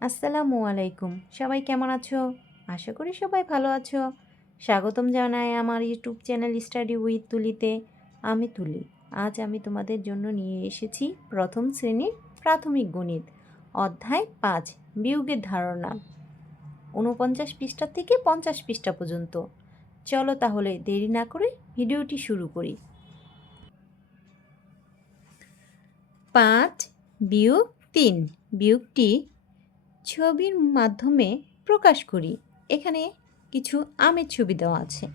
আসসালামু আলাইকুম। সবাই কেমন আছো? আশা করি সবাই ভালো আছো। স্বাগতম জানাই আমার ইউটিউব চ্যানেল স্টাডি উইথ তুলিতে। আমি তুলি। আজ আমি তোমাদের জন্য নিয়ে এসেছি প্রথম শ্রেণীর প্রাথমিক গণিত অধ্যায় ৫ বিয়োগের ধারণা ৪৯ পৃষ্ঠা থেকে ৫০ পৃষ্ঠা পর্যন্ত। চলো তাহলে দেরি না করে ভিডিওটি শুরু করি। ৫ বিয়োগ ৩ বিয়োগটি ছবির মাধ্যমে প্রকাশ করি। এখানে কিছু আমের ছবি দেওয়া আছে।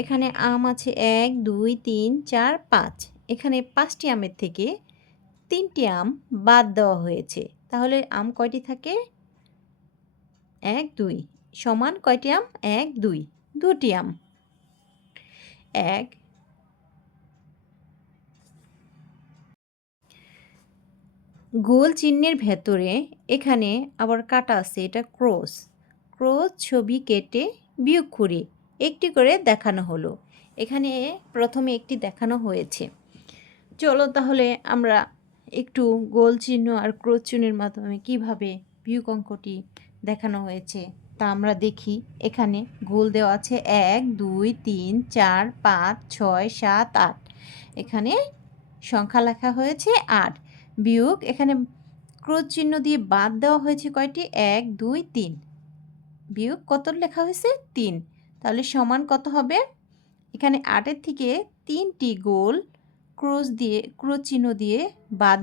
এখানে আম আছে ১ ২ ৩ ৪ ৫। এখানে ৫টি আমের থেকে ৩টি আম বাদ দেওয়া হয়েছে। তাহলে আম কয়টি থাকে? ১ ২ সমান কয়টি আম? ১ ২ দুটি আম। ১ গোল চিহ্নের ভেতরে এখানে আবার কাটা আছে, এটা ক্রস। ক্রস ছবি কেটে বিয়োগ করি একটি করে দেখানো হলো। এখানে প্রথমে একটি দেখানো হয়েছে। চলো তাহলে আমরা একটু গোল চিহ্ন আর ক্রস চিহ্নের মাধ্যমে কিভাবে বিয়োগ অঙ্কটি দেখানো হয়েছে তা আমরা দেখি। এখানে গোল দেওয়া আছে ১ ২ ৩ ৪ ৫ ৬ ৭ ৮। এখানে সংখ্যা লেখা হয়েছে ৮। বিয়োগ এখানে ক্রস চিহ্ন দিয়ে বাদ দেওয়া হয়েছে কয়টি? ১ ২ ৩। বিয়োগ কত লেখা হয়েছে? ৩। তাহলে সমান কত হবে? এখানে ৮-এর থেকে ৩টি গোল ক্রস চিহ্ন দিয়ে বাদ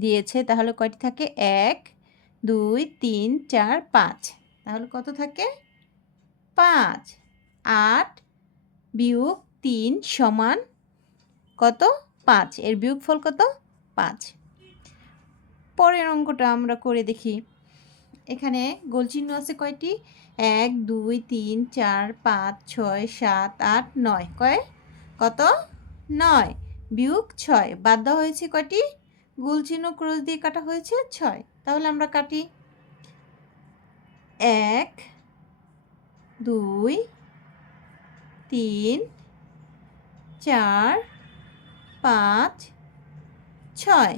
দিয়েছে। তাহলে কয়টি থাকে? ১ ২ ৩ ৪ ৫। তাহলে কত থাকে? ৫। ৮ বিয়োগ ৩ সমান কত? ৫। এর বিয়োগফল কত? ৫। পরের অঙ্কটা আমরা করে দেখি। এখানে গোল চিহ্ন আছে কয়টি? ১ ২ ৩ ৪ ৫ ৬ ৭ ৮ ৯। কত? ৯ বিয়োগ ৬ বাদ দেওয়া হয়েছে কয়টি? গোল চিহ্ন ক্রস দিয়ে কাটা হয়েছে ৬। তাহলে আমরা কাটি। ১ ২ ৩ ৪ ৫ ৬।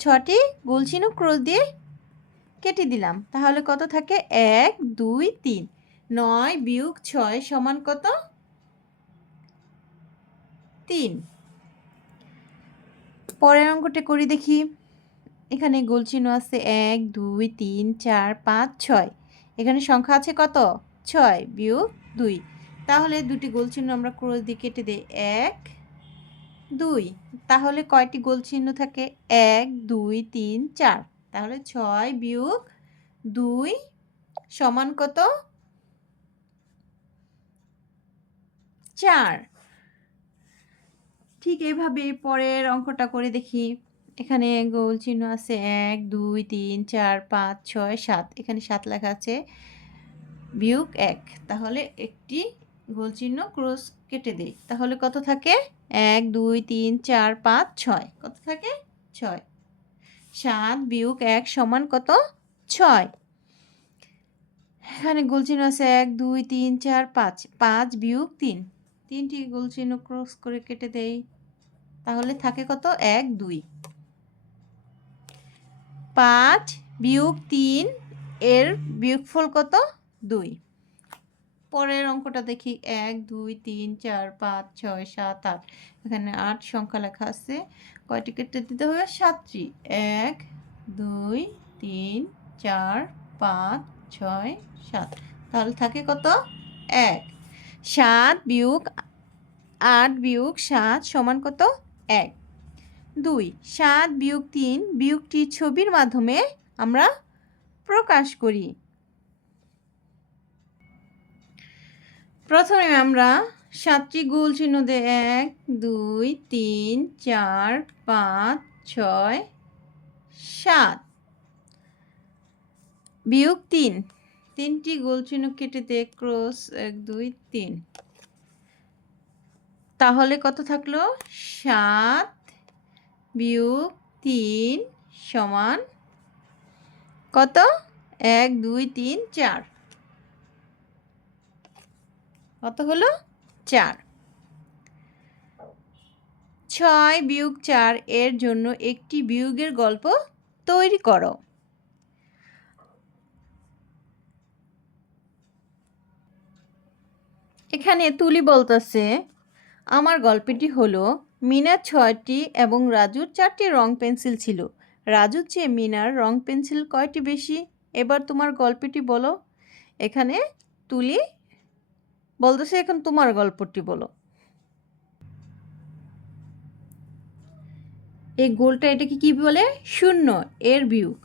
৬টি গোল চিহ্ন ক্রস দিয়ে কেটে দিলাম। তাহলে কত থাকে? ১ ২ ৩। ৯ বিয়োগ ৬ সমান কত? ৩। পরের অঙ্কটা করি দেখি। এখানে গোল চিহ্ন আছে ১ ২ ৩ ৪ ৫ ৬। এখানে সংখ্যা আছে কত? ৬ বিয়োগ ২। তাহলে দুটি গোল চিহ্ন আমরা ক্রস দিয়ে কেটে দেই। ১ ২। তাহলে কয়টি গোল চিহ্ন থাকে? ১ ২ ৩ ৪। তাহলে ৬ বিয়োগ ২ সমান কত? ৪। ঠিক এভাবে পরের অঙ্কটা করে দেখি। এখানে গোল চিহ্ন আছে ১ ২ ৩ ৪ ৫ ৬ ৭। এখানে ৭ লেখা আছে বিয়োগ ১। তাহলে একটি গোল চিহ্ন ক্রস কেটে দেই। তাহলে কত থাকে? ১ ২ ৩ ৪ ৫ ৬। কত থাকে? ৬। ৭ বিয়োগ ১ সমান কত? ৬। এখানে গোল চিহ্ন আছে ১ ২ ৩ ৪ ৫। ৫ বিয়োগ ৩। ৩টি গোল চিহ্ন ক্রস করে কেটে দেই। তাহলে থাকে কত? ১ ২। ৫ বিয়োগ ৩ এর বিয়োগফল কত? ২। পরের অঙ্কটা দেখি। ১ ২ ৩ ৪ ৫ ৬ ৭ ৮। এখানে ৮ সংখ্যা লেখা আছে। কয়টি কেটে দিতে হবে? ৭টি। ১ ২ ৩ ৪ ৫ ৬ ৭। তাহলে থাকে কত? ১। ৭ বিয়োগ ৮ বিয়োগ ৭ সমান কত? ১। ২ ৭ বিয়োগ ৩ বিয়োগটি ছবির মাধ্যমে আমরা প্রকাশ করি। প্রথমে আমরা ৭টি গোল চিহ্ন দিয়ে ১ ২ ৩ ৪ ৫ ৬ ৭ বিয়োগ ৩। ৩টি গোল চিহ্ন কেটে দিয়ে ক্রস ১ ২ ৩। তাহলে কত থাকলো? ৭ বিয়োগ ৩ সমান কত? ১ ২ ৩ ৪। কত হলো? ৪। ৬ বিয়োগ ৪ এর জন্য একটি বিয়োগের গল্প তৈরি করো। এখানে তুলি বলতেছে, আমার গল্পটি হলো মিনার 6টি এবং রাজুর 4টি রং পেন্সিল ছিল। রাজুর চেয়ে মিনার রং পেন্সিল কয়টি বেশি? এবার তোমার গল্পটি বলো। এখানে তুলি বলতেছে, এখন তোমার গল্পটি বলো। এই গোলটা এটাকে কি বলে? শূন্য, এর বিয়োগ।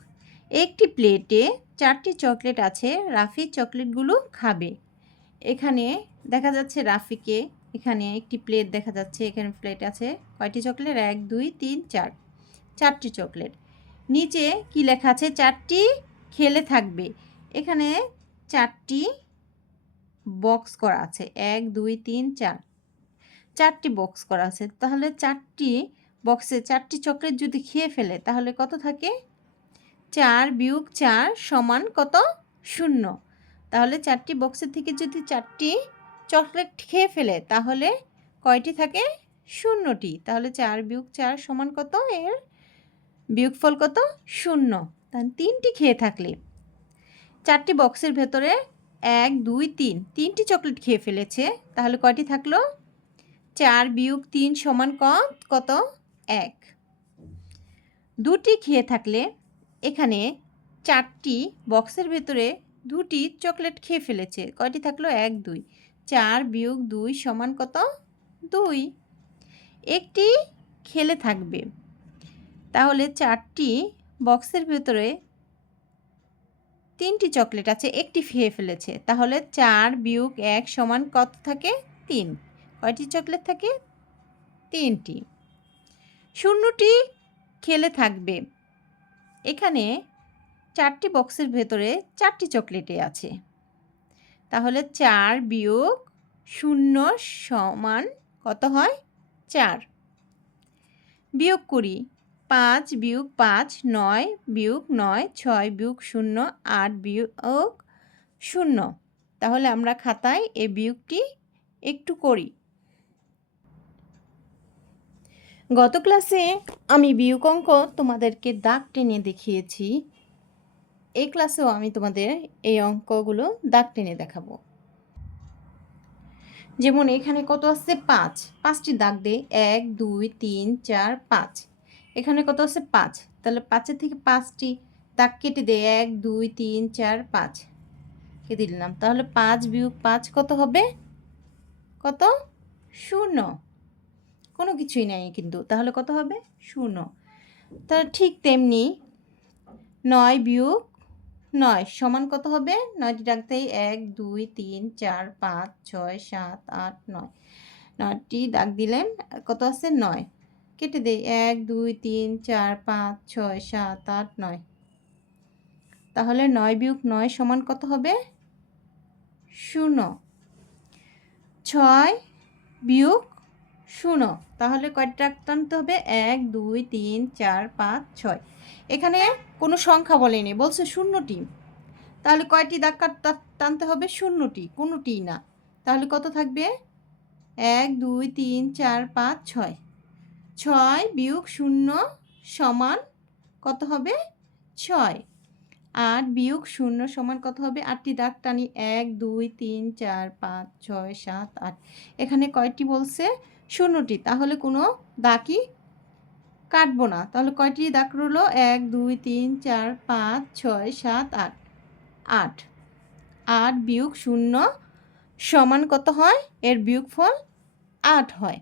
একটি প্লেটে 4টি চকলেট আছে, রাফি চকলেটগুলো খাবে। এখানে দেখা যাচ্ছে রাফিকে, এখানে একটি প্লেট দেখা যাচ্ছে, এখানে প্লেট আছে, কয়টি চকলেট? 1 2 3 4, 4টি চকলেট। নিচে কি লেখা আছে? 4টি খেলে থাকবে। এখানে 4টি বক্স করা আছে, 1 2 3 4, 4টি বক্স করা আছে। তাহলে 4টি বক্সে 4টি চকলেট যদি খেয়ে ফেলে তাহলে কত থাকে? 4 বিয়োগ 4 সমান কত? 0। তাহলে 4টি বক্সের থেকে যদি 4টি চকলেট খেয়ে ফেলে তাহলে কয়টি থাকে? 0টি। তাহলে 4 বিয়োগ 4 সমান কত? এর বিয়োগফল কত? 0। তাহলে 3টি খেয়ে থাকলে 4টি বক্সের ভেতরে 1 2 3, 3টি চকলেট খেয়ে ফেলেছে, তাহলে কয়টি থাকলো? 4 বিয়োগ 3 সমান কত? 1। 2টি খেয়ে থাকলে এখানে 4টি বক্সের ভেতরে 2টি চকলেট খেয়ে ফেলেছে, কয়টি থাকলো? 1 2, 4 বিয়োগ 2 সমান কত? 2। একটি খেলে থাকবে, তাহলে 4টি বক্সের ভেতরে 3টি চকলেট আছে, একটি খেয়ে ফেলেছে, তাহলে 4 বিয়োগ 1 সমান কত থাকে? 3। কয়টি চকলেট থাকে? 3টি। 0টি খেলে থাকবে, এখানে 4টি বক্সের ভেতরে 4টি চকলেটে আছে, তাহলে 4 বিয়োগ 0 সমান কত হয়? 4। বিয়োগ করি, 5 বিয়োগ 5 9 বিয়োগ 9, 6 বিয়োগ 0 8 বিয়োগ 0। তাহলে আমরা খাতায় এই বিয়োগটি একটু করি। গত ক্লাসে আমি বিয়োগ অঙ্ক তোমাদেরকে দাগ টেনে দেখিয়েছি, এই ক্লাসেও আমি তোমাদের এই অঙ্কগুলো দাগ টেনে দেখাবো। যেমন এখানে কত আছে? 5, 5টি দাগ দে, 1 2 3 4 5। এখানে কত আছে? 5, তাহলে 5-এর থেকে 5টি দাগ কেটে দে, 1 2 3 4 5 কেটে দিলাম। তাহলে 5 বিয়োগ 5 কত হবে? কত? 0। কোনো কিছুই নাই কিন্তু, তাহলে কত হবে? 0। তাহলে ঠিক তেমনি 9 বিয়োগ 9 সমান কত হবে? 9টি দাগতেই 1 2 3 4 5 6 7 8 9, 9টি দাগ দিলেন, কত আছে? 9। কেটে দেই, 1 2 3 4 5 6 7 8 9। তাহলে 9 বিয়োগ 9 সমান কত হবে? 0। 6 বিয়োগ 0, তাহলে কয়টি দাগ টানতে হবে? 1 2 3 4 5 6। এখানে কোনো সংখ্যা বলেনি, বলছে 0টি। তাহলে কয়টি দাগ টানতে হবে? 0টি, কোনোটিই না। তাহলে কত থাকবে? 1 2 3 4 5 6। 6 বিয়োগ 0 সমান কত হবে? 6। 8 বিয়োগ 0 সমান কত হবে? 8টি দাগ টানি, 1 2 3 4 5 6 7 8। এখানে কয়টি বলছে? 0টি, তাহলে কোনো দাগই কাটবো না। তাহলে কয়টি দাগ রইলো? 1 2 3 4 5 6 7 8, 8। 8 বিয়োগ 0 সমান কত হয়? এর বিয়োগফল 8 হয়।